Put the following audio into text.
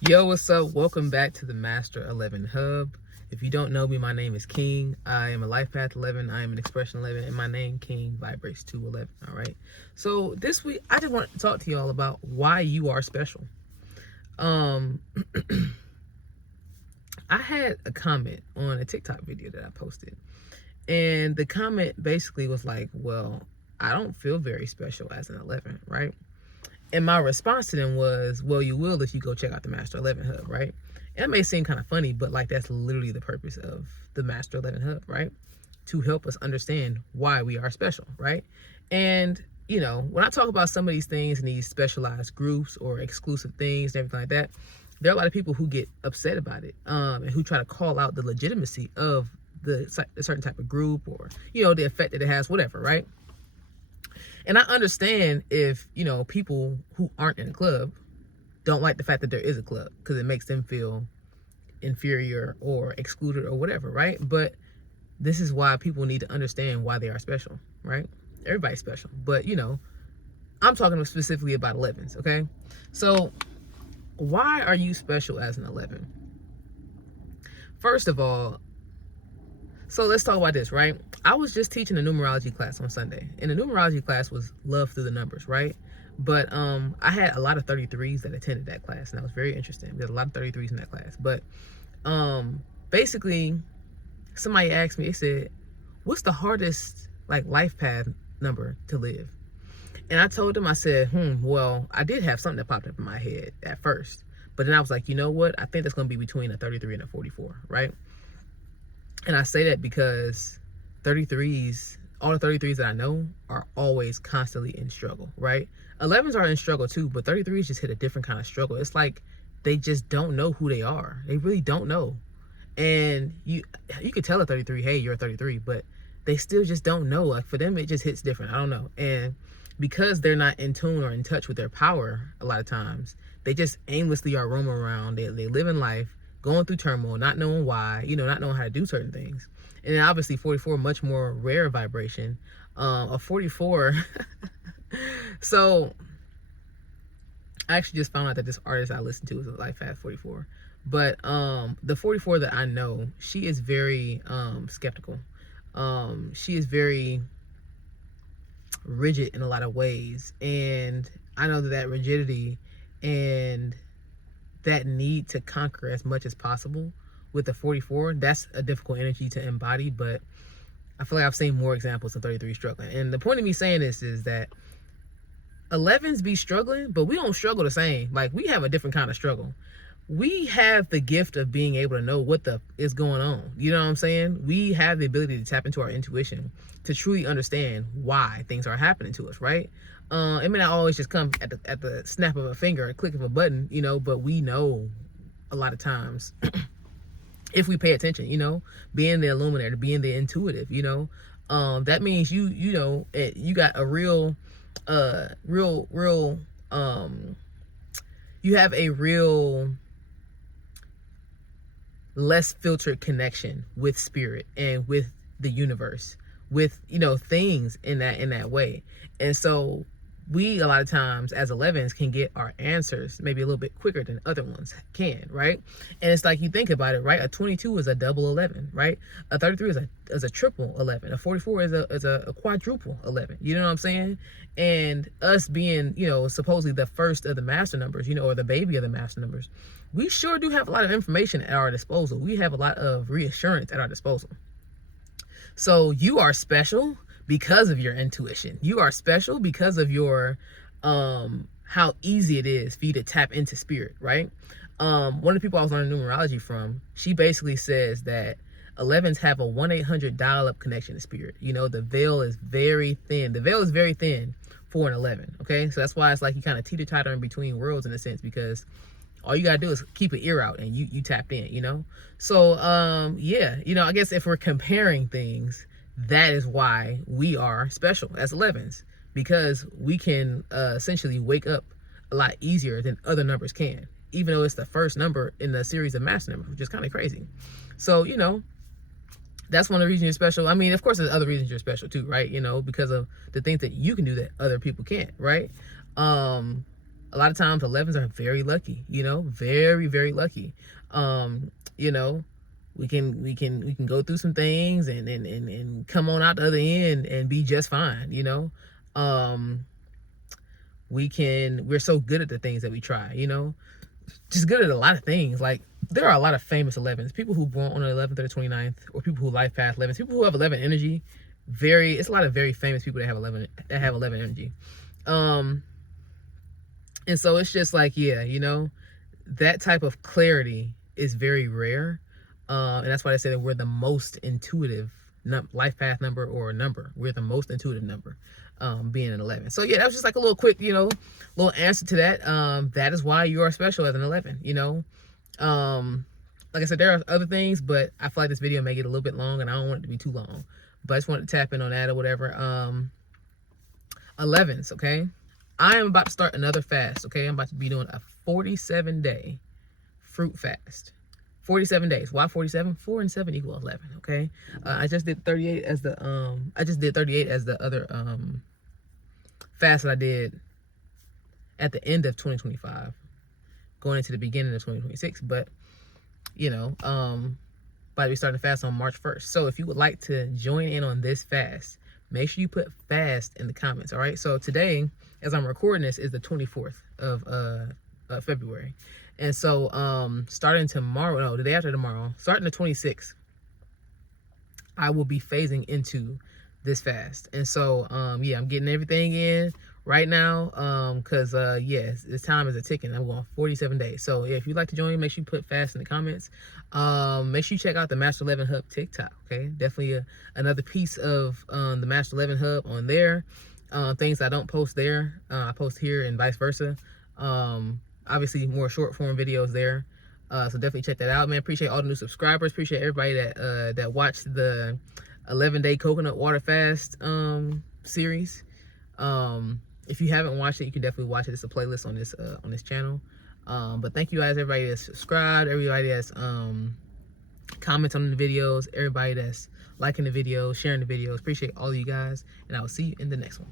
Yo, what's up? Welcome back to the Master 11 Hub. If you don't know me, my name is King. I am a Life Path 11. I am an Expression 11, and my name, King, vibrates to 11. All right. So this week, I just want to talk to y'all about why you are special. Um, I had a comment on a TikTok video that I posted, and the comment basically was like, "Well, I don't feel very special as an 11, right?" And my response to them was, well, you will if you go check out the Master 11 Hub, right? And it may seem kind of funny, but like that's literally the purpose of the Master 11 Hub, right? To help us understand why we are special, right? And, you know, when I talk about some of these things and these specialized groups or exclusive things and everything like that, there are a lot of people who get upset about it and who try to call out the legitimacy of a certain type of group or, you know, the effect that it has, whatever, right? And I understand if, you know, people who aren't in a club don't like the fact that there is a club because it makes them feel inferior or excluded or whatever, right? But this is why people need to understand why they are special, right? Everybody's special. But, you know, I'm talking specifically about 11s, okay? So why are you special as an 11? First of all, so let's talk about this, right? I was just teaching a numerology class on Sunday, and the numerology class was love through the numbers, right? But I had a lot of 33s that attended that class, and that was very interesting. There's a lot of 33s in that class. But basically, somebody asked me, they said, what's the hardest like life path number to live? And I told them, I said, well, I did have something that popped up in my head at first. But then I was like, you know what? I think that's going to be between a 33 and a 44, right? And I say that because 33s, all the 33s that I know are always constantly in struggle, right? 11s are in struggle too, but 33s just hit a different kind of struggle. It's like they just don't know who they are. They really don't know. And you could tell a 33, hey, you're a 33, but they still just don't know. Like for them, it just hits different. I don't know. And because they're not in tune or in touch with their power a lot of times, they just aimlessly are roaming around. They live in life going through turmoil, not knowing why, you know, not knowing how to do certain things. And then obviously 44, much more rare vibration. A 44. So I actually just found out that this artist I listened to is a Life Path 44. But the 44 that I know, she is very skeptical. She is very rigid in a lot of ways. And I know that rigidity and that need to conquer as much as possible with the 44, that's a difficult energy to embody, but I feel like I've seen more examples of 33 struggling. And the point of me saying this is that 11s be struggling, but we don't struggle the same. Like we have a different kind of struggle. We have the gift of being able to know what is going on. You know what I'm saying? We have the ability to tap into our intuition to truly understand why things are happening to us, right? It may not always just come at the snap of a finger, a click of a button, you know, but we know a lot of times if we pay attention, you know, being the illuminator, being the intuitive, you know, that means you know, you got a you have a real less filtered connection with spirit and with the universe, with, you know, things in that way. And so we a lot of times as 11s can get our answers maybe a little bit quicker than other ones can, right? And it's like you think about it, right? A 22 is a double 11, right? A 33 is a triple 11. A 44 is a quadruple 11. You know what I'm saying? And us being, you know, supposedly the first of the master numbers, you know, or the baby of the master numbers, we sure do have a lot of information at our disposal. We have a lot of reassurance at our disposal. So you are special because of your intuition. You are special because of your how easy it is for you to tap into spirit, right? One of the people I was learning numerology from, she basically says that 11s have a 1-800 dial-up connection to spirit. You know, the veil is very thin. The veil is very thin for an 11, okay? So that's why it's like you kind of teeter-totter in between worlds in a sense, because all you gotta do is keep an ear out and you tapped in, you know? So yeah, you know, I guess if we're comparing things, that is why we are special as 11s, because we can essentially wake up a lot easier than other numbers can, even though it's the first number in the series of master numbers, which is kind of crazy. So, you know, that's one of the reasons you're special. I mean, of course, there's other reasons you're special too, right? You know, because of the things that you can do that other people can't, right? A lot of times 11s are very lucky, you know, very, very lucky. You know, we can go through some things and come on out the other end and be just fine, you know. We're so good at the things that we try, you know, just good at a lot of things. Like, there are a lot of famous 11s, people who born on the 11th or the 29th, or people who life path 11s, people who have 11 energy. It's a lot of very famous people that have 11 energy. And so it's just like, yeah, you know, that type of clarity is very rare. And that's why they say that we're the most intuitive life path number, or number. We're the most intuitive number, being an 11. So yeah, that was just like a little quick, you know, little answer to that. That is why you are special as an 11, you know. Like I said, there are other things, but I feel like this video may get a little bit long, and I don't want it to be too long. But I just wanted to tap in on that or whatever. 11s, okay? I am about to start another fast, okay? I'm about to be doing a 47-day fruit fast. 47 days. Why 47? 4 and 7 equal 11, okay? I just did 38 as the other fast that I did at the end of 2025, going into the beginning of 2026. But you know, about to be starting to fast on March 1st. So if you would like to join in on this fast, make sure you put fast in the comments. All right. So today, as I'm recording this, is the 24th of February. And so starting tomorrow, no, the day after tomorrow, starting the 26th, I will be phasing into this fast. And so yeah, I'm getting everything in right now, because yes, this time is a ticking. I'm going 47 days. So yeah, if you'd like to join, make sure you put fast in the comments. Make sure you check out the Master 11 Hub TikTok. Okay, definitely another piece of the Master 11 Hub on there. Things I don't post there, I post here, and vice versa. Obviously more short form videos there. So definitely check that out, man. Appreciate all the new subscribers. Appreciate everybody that watched the 11-day coconut water fast series. If you haven't watched it, you can definitely watch it. It's a playlist on this channel. But thank you guys, everybody that's subscribed, everybody that's comments on the videos, everybody that's liking the videos, sharing the videos. Appreciate all of you guys, and I will see you in the next one.